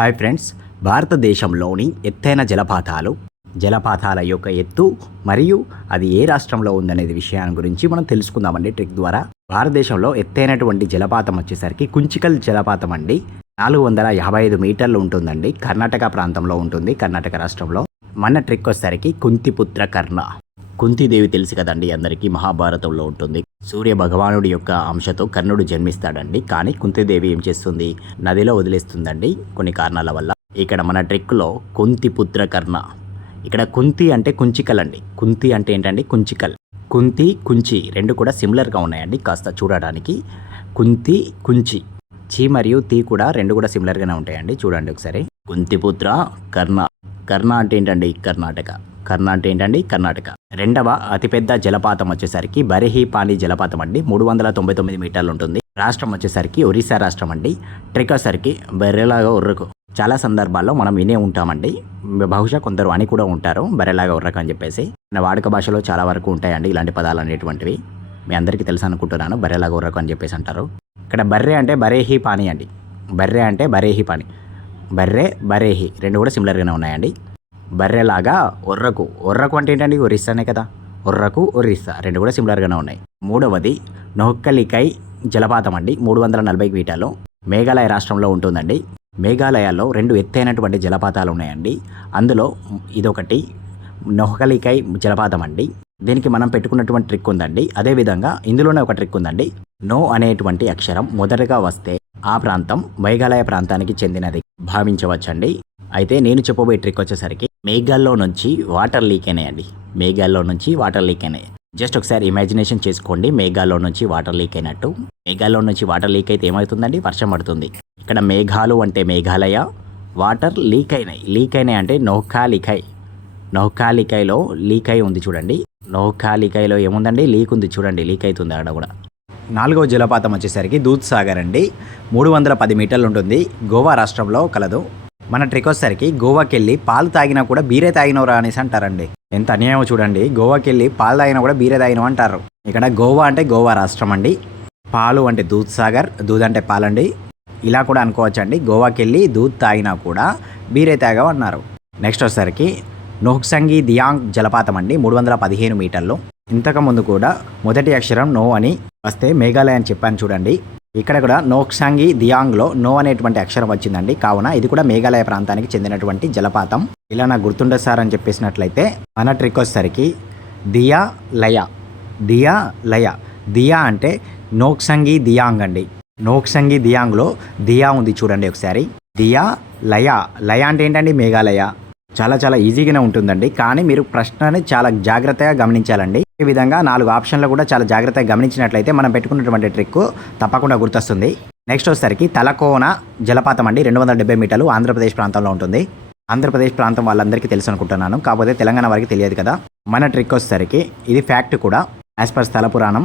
Hi friends. భారతదేశంలోని ఎత్తైన జలపాతాలు జలపాతాల యొక్క ఎత్తు మరియు అది ఏ రాష్ట్రంలో ఉందనేది విషయాన్ని గురించి మనం తెలుసుకుందామండి ట్రిక్ ద్వారా. భారతదేశంలో ఎత్తైనటువంటి జలపాతం వచ్చేసరికి కుంచికల్ జలపాతం అండి. నాలుగు వందల యాభై ఐదు మీటర్లు ఉంటుందండి. కర్ణాటక ప్రాంతంలో ఉంటుంది కర్ణాటక రాష్ట్రంలో. మన ట్రిక్ వచ్చేసరికి కుంతిపుత్ర కర్ణ. కుంతిదేవి తెలుసు కదండి అందరికీ మహాభారతంలో ఉంటుంది. సూర్య భగవానుడి యొక్క అంశతో కర్ణుడు జన్మిస్తాడండి. కానీ కుంతిదేవి ఏం చేస్తుంది? నదిలో వదిలేస్తుందండి కొన్ని కారణాల వల్ల. ఇక్కడ మన ట్రిక్లో కుంతిపుత్ర కర్ణ. ఇక్కడ కుంతి అంటే కుంచికల్ అండి కుంతి అంటే ఏంటండి? కుంచికల్. కుంతి కుంచి రెండు కూడా సిమిలర్గా ఉన్నాయండి కాస్త చూడడానికి. కుంతి కుంచి. చి మరియు తీ కూడా రెండు కూడా సిమిలర్గానే ఉంటాయండి. చూడండి ఒకసారి. కుంతిపుత్ర కర్ణ. కర్ణ అంటే ఏంటండి? కర్ణాటక. కర్ణ అంటే ఏంటండి? కర్ణాటక. రెండవ అతిపెద్ద జలపాతం వచ్చేసరికి బరిహి జలపాతం అండి. మూడు వందల తొంభై తొమ్మిది మీటర్లు ఉంటుంది రాష్ట్రం వచ్చేసరికి ఒరిస్సా రాష్ట్రం అండి. ట్రెక్ వచ్చేసరికి బర్రెలాగా ఉర్రకు చాలా సందర్భాల్లో మనం వినే ఉంటామండి. బహుశా కొందరు అని కూడా ఉంటారు. బర్రెలాగా ఉర్రకు అని చెప్పేసి. మన వాడుక భాషలో చాలా వరకు ఉంటాయండి ఇలాంటి పదాలు అనేటువంటివి. మీ అందరికీ తెలుసు అనుకుంటున్నాను. బర్రెలాగా ఉర్రకు అని చెప్పేసి అంటారు. ఇక్కడ బర్రె అంటే బరేహి పాని అండి. బర్రె అంటే బరేహి పాని. బర్రె బరేహి రెండు కూడా సిమిలర్గానే ఉన్నాయండి. బర్రెలాగా ఒర్రకు. ఒర్రకు అంటే ఏంటండి? ఒరిస్సానే కదా. ఒర్రకు ఒరిస్సా రెండు కూడా సిమిలర్గానే ఉన్నాయి. మూడవది నొహక్కలికై జలపాతం అండి. మూడు వందల నలభై మీటర్లు మేఘాలయ రాష్ట్రంలో ఉంటుందండి. మేఘాలయాల్లో రెండు ఎత్తైనటువంటి జలపాతాలు ఉన్నాయండి. అందులో ఇదొకటి నొహకలికై జలపాతం అండి. దీనికి మనం పెట్టుకున్నటువంటి ట్రిక్ ఉందండి. అదేవిధంగా ఇందులోనే ఒక ట్రిక్ ఉందండి. నో అనేటువంటి అక్షరం మొదటగా వస్తే ఆ ప్రాంతం మేఘాలయ ప్రాంతానికి చెందినది భావించవచ్చండి. అయితే నేను చెప్పబోయే ట్రిక్ వచ్చేసరికి మేఘాల్లో నుంచి వాటర్ లీక్ అయినాయండి. మేఘాల్లో నుంచి వాటర్ లీక్ అయినాయి. జస్ట్ ఒకసారి ఇమాజినేషన్ చేసుకోండి. మేఘాల్లో నుంచి వాటర్ లీక్ అయినట్టు. మేఘాల్లో నుంచి వాటర్ లీక్ అయితే ఏమవుతుందండి? వర్షం పడుతుంది. ఇక్కడ మేఘాలు అంటే మేఘాలయ వాటర్ లీక్ అయినాయి. లీక్ అయినాయి అంటే నౌకాలికై నౌకాలికైలో లీక్ అయి ఉంది చూడండి. నౌకాలికైలో ఏముందండి? లీక్ ఉంది చూడండి. లీక్ అవుతుంది అక్కడ కూడా. నాలుగవ జలపాతం వచ్చేసరికి దూద్ సాగర్ అండి. మూడు వందల పది మీటర్లు ఉంటుంది. గోవా రాష్ట్రంలో కలదు. మన ట్రిక్ వచ్చేసరికి గోవాకి వెళ్ళి పాలు తాగినా కూడా బీరే తాగినవరా అనేసి అంటారండి. ఎంత అన్యాయం చూడండి. గోవాకి వెళ్ళి పాలు తాగినా కూడా బీరే తాగినవి అంటారు. ఇక్కడ గోవా అంటే గోవా రాష్ట్రం అండి. పాలు అంటే దూద్ సాగర్ దూద్ అంటే పాలండి. ఇలా కూడా అనుకోవచ్చండి. గోవాకి వెళ్ళి దూద్ తాగినా కూడా బీరే తాగావు అన్నారు. నెక్స్ట్ వచ్చేసరికి నోహ్సంగి దియాంగ్ జలపాతం అండి. మూడు వందల పదిహేను మీటర్లు. ఇంతకుముందు కూడా మొదటి అక్షరం నో అని వస్తే మేఘాలయ అని చెప్పాను చూడండి. ఇక్కడ కూడా నోక్సాంగి దియాంగ్లో నో అనేటువంటి అక్షరం వచ్చిందండి. కావున ఇది కూడా మేఘాలయ ప్రాంతానికి చెందినటువంటి జలపాతం. ఇలా నాకు గుర్తుండే సార్ అని చెప్పేసినట్లయితే మన ట్రిక్ వచ్చేసరికి దియా లయ. దియా లయ. దియా అంటే నోక్సంగి దియాంగ్ అండి. నోక్సంగి దియాంగ్లో దియా ఉంది చూడండి ఒకసారి. దియా లయ. లయ అంటే ఏంటండి? మేఘాలయ. చాలా చాలా ఈజీగానే ఉంటుందండి. కానీ మీరు ప్రశ్నని చాలా జాగ్రత్తగా గమనించాలండి. ఈ విధంగా నాలుగు ఆప్షన్లు కూడా చాలా జాగ్రత్తగా గమనించినట్లయితే మనం పెట్టుకున్నటువంటి ట్రిక్ తప్పకుండా గుర్తొస్తుంది. నెక్స్ట్ వచ్చేసరికి తలకోన జలపాతం అండి. రెండు వందల డెబ్బై మీటర్లు ఆంధ్రప్రదేశ్ ప్రాంతంలో ఉంటుంది. ఆంధ్రప్రదేశ్ ప్రాంతం వాళ్ళందరికీ తెలుసు అనుకుంటున్నాను కాకపోతే తెలంగాణ వారికి తెలియదు కదా. మన ట్రిక్ వచ్చేసరికి ఇది ఫ్యాక్ట్ కూడా. యాజ్ పర్ స్థల పురాణం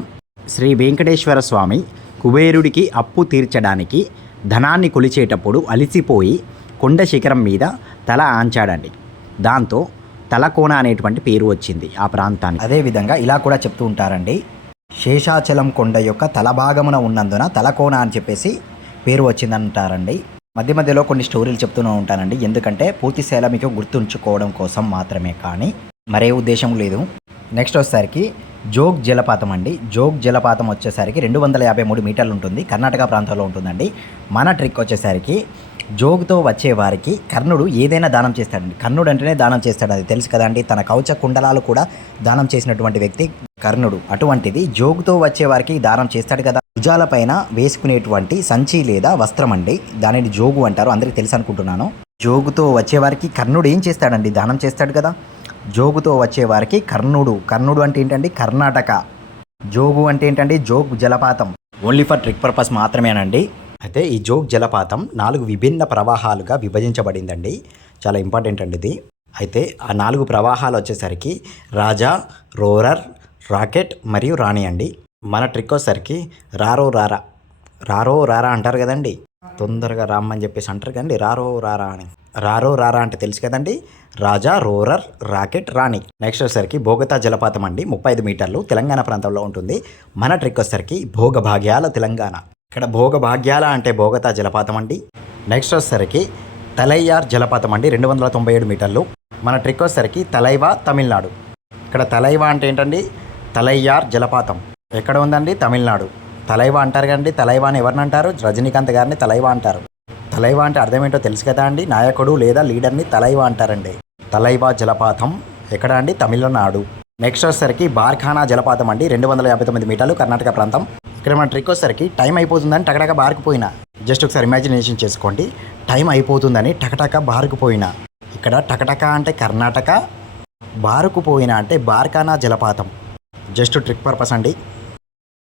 శ్రీ వెంకటేశ్వర స్వామి కుబేరుడికి అప్పు తీర్చడానికి ధనాన్ని కొలిచేటప్పుడు అలిసిపోయి కొండ శిఖరం మీద తల ఆంచాడండి. దాంతో తలకోన అనేటువంటి పేరు వచ్చింది ఆ ప్రాంతానికి. అదేవిధంగా ఇలా కూడా చెప్తూ ఉంటారండి. శేషాచలం కొండ యొక్క తలభాగమున ఉన్నందున తలకోన అని చెప్పేసి పేరు వచ్చిందంటారండి. మధ్య మధ్యలో కొన్ని స్టోరీలు చెప్తూనే ఉంటానండి. ఎందుకంటే పూర్తి స్థాయిలో మీకు గుర్తుంచుకోవడం కోసం మాత్రమే కానీ మరే ఉద్దేశం లేదు. నెక్స్ట్ వచ్చేసరికి జోగ్ జలపాతం అండి. జోగ్ జలపాతం వచ్చేసరికి రెండు వందల యాభై మూడు మీటర్లు ఉంటుంది. కర్ణాటక ప్రాంతంలో ఉంటుందండి. మన ట్రిక్ వచ్చేసరికి జోగుతో వచ్చేవారికి కర్ణుడు ఏదైనా దానం చేస్తాడండి. కర్ణుడు అంటేనే దానం చేస్తాడు. అది తెలుసు కదండి. తన కవచ కుండలాలు కూడా దానం చేసినటువంటి వ్యక్తి కర్ణుడు. అటువంటిది జోగుతో వచ్చేవారికి దానం చేస్తాడు కదా. భుజాలపైన వేసుకునేటువంటి సంచి లేదా వస్త్రం అండి. దానిని జోగు అంటారు. అందరికీ తెలుసు అనుకుంటున్నాను. జోగుతో వచ్చేవారికి కర్ణుడు ఏం చేస్తాడండి? దానం చేస్తాడు కదా. జోగుతో వచ్చేవారికి కర్ణుడు. కర్ణుడు అంటే ఏంటండి? కర్ణాటక. జోగు అంటే ఏంటండి? జోగ్ జలపాతం ఓన్లీ ఫర్ ట్రిక్ పర్పస్ మాత్రమేనండి. అయితే ఈ జోగ్ జలపాతం నాలుగు విభిన్న ప్రవాహాలుగా విభజించబడిందండి. చాలా ఇంపార్టెంట్ అండి ఇది. అయితే ఆ నాలుగు ప్రవాహాలు వచ్చేసరికి రాజా రోరర్ రాకెట్ మరియు రాణి అండి. మన ట్రిక్ వచ్చేసరికి రారో రారా రారో రారా అంటారు కదండి. తొందరగా రామ్మని చెప్పేసి అంటారు కదండి రారో రారా అని. రారో రారా అంటే తెలుసు కదండి. రాజా రోరర్ రాకెట్ రాణి. నెక్స్ట్ వచ్చేసరికి భోగతా జలపాతం అండి. ముప్పై ఐదు మీటర్లు తెలంగాణ ప్రాంతంలో ఉంటుంది. మన ట్రిక్ వచ్చేసరికి భోగభాగ్యాల తెలంగాణ. ఇక్కడ భోగభాగ్యాల అంటే భోగతా జలపాతం అండి. నెక్స్ట్ వచ్చేసరికి తలైయార్ జలపాతం అండి రెండు వందల తొంభై ఏడు మీటర్లు. మన ట్రిక్ వచ్చేసరికి తలైవా తమిళనాడు. ఇక్కడ తలైవా అంటే ఏంటండి? తలైయార్ జలపాతం. ఎక్కడ ఉందండి? తమిళనాడు. తలైవా అంటారు కదండి తలైవా అని ఎవరిని అంటారు? రజనీకాంత్ గారిని తలైవా అంటారు. తలైవా అంటే అర్థం ఏంటో తెలుసు కదా అండి? నాయకుడు లేదా లీడర్ని తలైవా అంటారండి. తలైవా జలపాతం. ఎక్కడ అండి? తమిళనాడు. నెక్స్ట్ వచ్చేసరికి బార్ఖానా జలపాతం అండి రెండు వందల యాభై తొమ్మిది మీటర్లు కర్ణాటక ప్రాంతం. ఇక్కడ మన ట్రిక్ వచ్చేసరికి టైం అయిపోతుందని టకటక బారుకుపోయినా. జస్ట్ ఒకసారి ఇమాజినేషన్ చేసుకోండి. టైం అయిపోతుందని టకటక బారుకుపోయినా. ఇక్కడ టకటక అంటే కర్ణాటక బారుకుపోయిన అంటే బార్కానా జలపాతం. జస్ట్ ట్రిక్ పర్పస్ అండి.